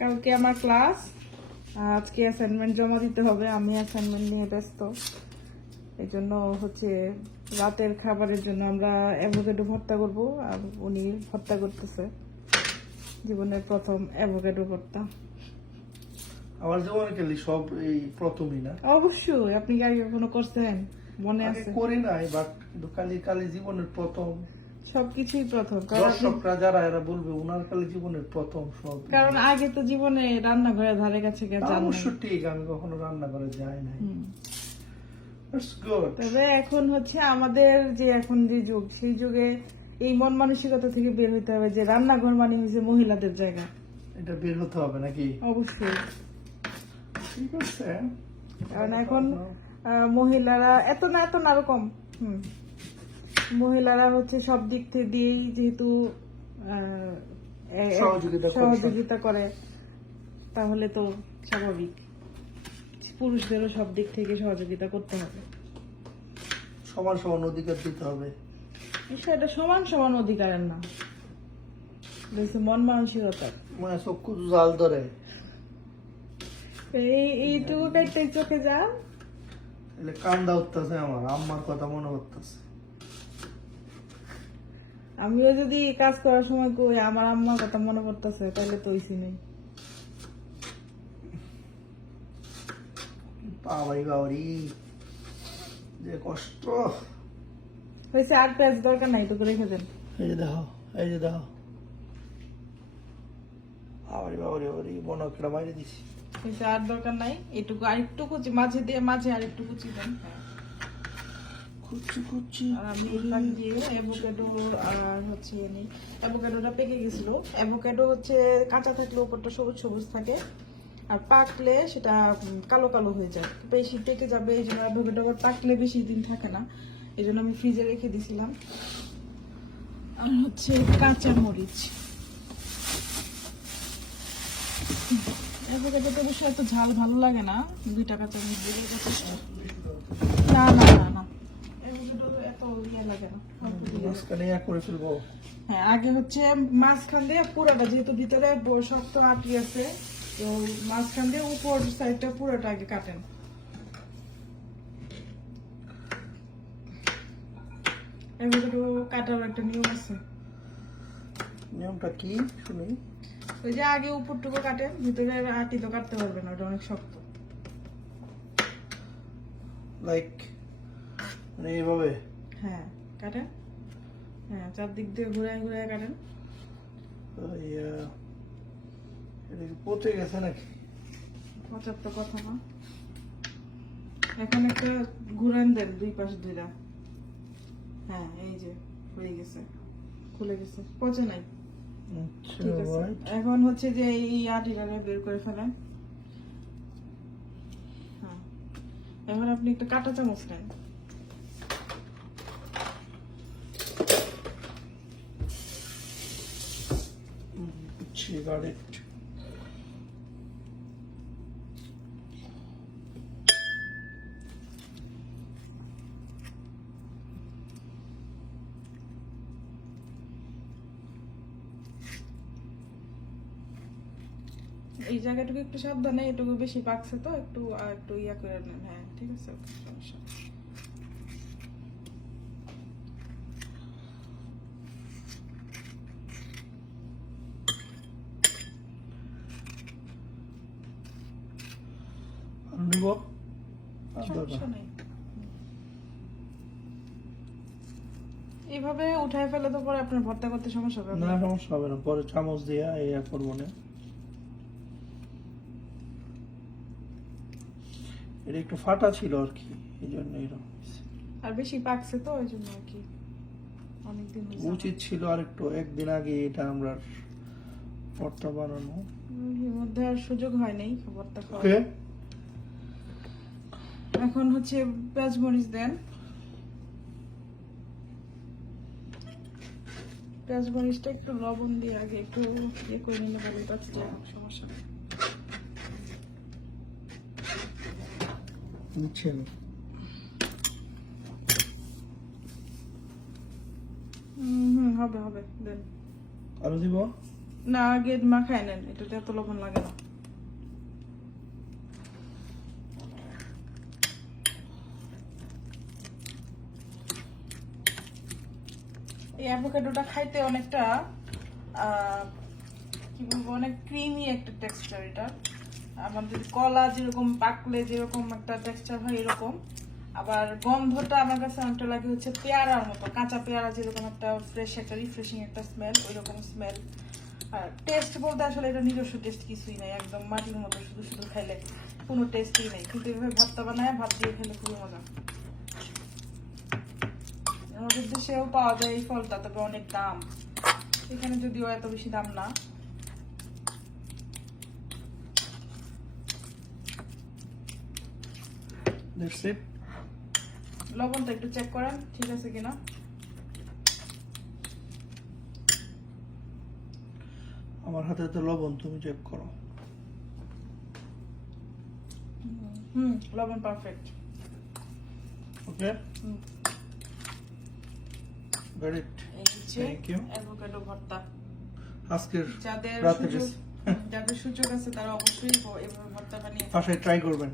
কালকে আমার ক্লাস, আজকে অ্যাসাইনমেন্ট জমা দিতে হবে। আমি অ্যাসাইনমেন্ট নিয়ে ব্যস্ত, এই জন্য হচ্ছে রাতের খাবারের জন্য আমরা অ্যাভোকাডো ভর্তা করব, আর উনি ভর্তা করতেছে জীবনের প্রথম অ্যাভোকাডো ভর্তা। আমার জীবনে খেলি সব এই প্রথমই না, অবশ্যই আপনি কি আগে কখনো করছেন? মনে আগে আছে? করি নাই, বাট কিন্তু কালি কালি জীবনের প্রথম। সবকিছুই প্রথম, কারণ দর্শকরা যারা এরা বলবে উনার কালি জীবনের প্রথম সব। কারণ আগে তো জীবনে রান্নাঘরের ধারে কাছে তা যান অবশ্য ঠিক, আমি কখনো রান্না করে যাই নাই। That's good. তবে এখন হচ্ছে আমাদের যে এখন যে যুগ, সেই যুগে এই মন মানসিকতা থেকে বের হইতে হবে যে রান্নাঘর মানে হচ্ছে মহিলাদের জায়গা। এটা বের হতে হবে নাকি? অবশ্যই, ঠিক আছে। কারণ এখন মহিলারা এত না আরো কম। মহিলারা হচ্ছে সব দিক থেকে দিয়েই যেহেতু সহযোগিতা করে, তাহলে তো স্বাভাবিক পুরুষদেরও সব দিক থেকে সহযোগিতা করতে হবে। সমান সমান অধিকার দিতে হবে। এটা সমান সমান অধিকারের না, মন মানসিকতা। মানে চক্ষু জাল ধরে এইটুকু কাটতে চোখে যা, কান্দা উঠতেছে, আমার আম্মার কথা মনে করতেছে। আমিও যদি কাজ করার সময় কই আমার আম্মার কথা মনে পড়তেছে, তাহলে তো হইছি নেই। বাবাই বাবারি যে কষ্ট হয়েছে, আর পেঁয়াজ দরকার নাই তো, রেখে দেন। এই যে দেখো, এই যে দেখো, বাবারি বাবারি বাবারি বনকটা মাইরে দিছি। হয়েছে, আর দরকার নাই। এটুকু আরেকটু কুচি মাঝে দিয়ে, মাঝে আরেকটু কুচি দেন। কুচি কুচি আর আমি এখান দিয়ে অ্যাভোকাডো আর হচ্ছে নেই, অ্যাভোকাডোটা পেকে গেছিল। অ্যাভোকাডো হচ্ছে কাঁচা থাকলে উপরটা সবুজ সবুজ থাকে, আর পাকলে সেটা কালো কালো হয়ে যায়, বেশি পেকে যাবে। এই জন্য অ্যাভোকাডো আবার পাকলে বেশি দিন থাকে না, এই জন্য আমি ফ্রিজে রেখে দিছিলাম। আর হচ্ছে কাঁচা মরিচ, অ্যাভোকাডো তো অবশ্য এত ঝাল ভালো লাগে না, 2টা কাঁচা মরিচ দিলে যথেষ্ট। না না না না, অ্যাভোকাডো তো এত ইয়ে লাগে না, অল্প দিলে। মাঝখানে ইয়া করে ফেলবো। হ্যাঁ, আগে হচ্ছে মাঝখান দিয়ে পুরোটা, যেহেতু ভিতরে শক্ত আটি আছে, তো মাঝখান দিয়ে উপর সাইডটা পুরোটা আগে কাটেন। অ্যাভোকাডো কাটার একটা নিয়ম আছে। নিয়মটা কি শুনি? ওই যে আগে উপরটুকু কাটেন, ভিতরে আটি তো কাটতে পারবে না, ওটা অনেক শক্ত। লাইক মানে এইভাবে? হ্যাঁ, কাটেন। হ্যাঁ, চারদিক দিয়ে ঘুরে ঘুরে কাটেন। এটা কি পচে গেছে নাকি? পঁচার তো কথা না। এখন একটা ঘুরান দেন, 2 পাশ 2টা। হ্যাঁ, এই যে হয়ে গেছে, খুলে গেছে, পচে নাই। আচ্ছা, ঠিক আছে, right. এখন হচ্ছে যে এই আটিটা বের করে ফেলেন। হ্যাঁ, এখন আপনি একটা কাঁটা চামচ নেন। Got it. এই জায়গাটুকু একটু সাবধানে, এটুকু বেশি পাকছে তো একটু একটু ইয়া করে নেন। হ্যাঁ, ঠিক আছে, ওকে, সমস্যা নেই। নিব সমস্যা নেই। এইভাবে উঠায় ফেলে তো পরে আপনার ভর্তা করতে সমস্যা হবে না, সমস্যা হবে না, পরে চামচ দিয়ে ইয়া করবো না। এটা একটু ফাটা ছিল আর কি, এই জন্য এরকম আর বেশি পাকছে তো ওই জন্য আর কি, অনেকদিন উচিত ছিল আর একটু একদিন আগে এটা আমরা ভর্তা বানানো। এর মধ্যে আর সুযোগ হয় নাই ভর্তা খাওয়ার। ওকে, এখন হচ্ছে পেঁয়াজ মরিচ দেন। পেঁয়াজ মরিচটা একটু লবণ দিয়ে আগে একটু ইয়ে করে নিলে ভালো, বাঁচলে সমস্যা নেই। নিচ্ছেন হবে হবে, দেন। আরো দিব? না আগে মাখায় নেন, এটাতে এত লবণ লাগে না। এই অ্যাভোকাডোটা খাইতে অনেকটা কি বলবো, অনেক ক্রিমি একটা টেক্সচার এটা। আমাদের কলা যেরকম পাকলে যেরকম একটা টেক্সচার হয় এরকম। আবার গন্ধটা আমার কাছে অনেকটা লাগে হচ্ছে পেয়ারার মতো, কাঁচা পেয়ারা যেরকম একটা ফ্রেশ একটা রিফ্রেশিং একটা স্মেল, ওই রকম স্মেল। আর টেস্ট বলতে আসলে এটা নিজস্ব টেস্ট কিছুই নাই, একদম মাটির মতো, শুধু শুধু খাইলে কোনো টেস্টই নেই। কিন্তু এভাবে ভর্তা বানায় ভাত দিয়ে খেলে খুবই মজা। আমাদের দেশেও পাওয়া যায় এই ফলটা, তবে অনেক দাম। এখানে যদিও এত বেশি দাম না। That's it. লবণটা একটু চেক করেন ঠিক আছে কিনা। আমার হাতে তো লবণ, তুমি চেক করো। লবণ পারফেক্ট। Okay, got it. এই হচ্ছে থ্যাংক ইউ। অ্যাভোকাডো ভর্তা। আজকের যাদের রাতে সুযোগ আছে তারা অবশ্যই এভাবে ভর্তা বানিয়ে বাসায় ট্রাই করবেন।